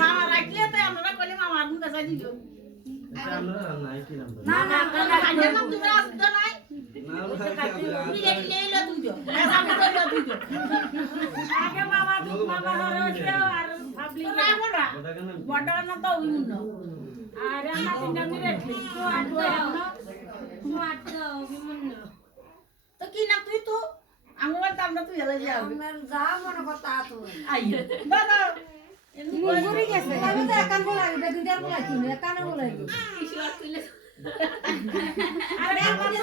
মামা রাখলে তো আমরা কইলে মামা আগুন কাছে দিল আমরা নাই কি নাম না না আপনারা নাম তুমি আসতো নাই তুমি দেখলে এলো দুটো আমরা কইলো দুটো আগে মামা হরছে আর ভাবলি না বড় না তো উইন্ন আর আমরা তিনটা মিলে তো আট অভিমন্য তো কি না তুই তো আমার আমরা তুই এলে যাও আমার যা মনে কথা তো আইও দাদা মুগুরি গেছে আমি তো একান বলাই বেদিন দেন বলাই কি একান বলাই ঈশ্বর তুইলে আরে আমাদের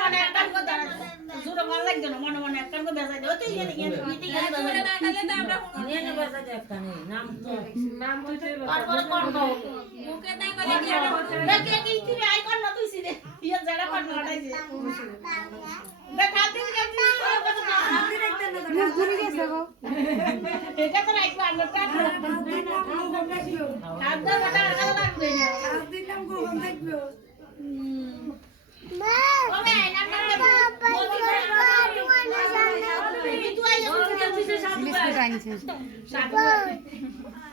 মনে একান কথা জোরে মন লাগবে না মনে একান কথা বেজাই দাও তুই এনে মিটিং এ জোরে না খালে তো আমরা নিয়ে বেজাই দাও একান নাম তুই কর মুকে না করে কি দেখে কি তুই আই কর না তুই সিরে ইয়া জায়গা কর না লাটাইছে দেখা দিন কেমন মুগুরি গেছে গো এটা তো রাখবা না তা আদা বাটা আদা লাগবে না দিন নাম গো হন দেখবে মা ওবে নাম তুই আই বিস্কুট আনছিস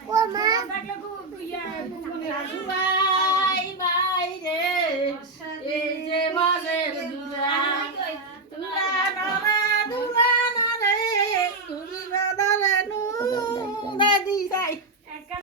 ও মা ভাই ভাই রে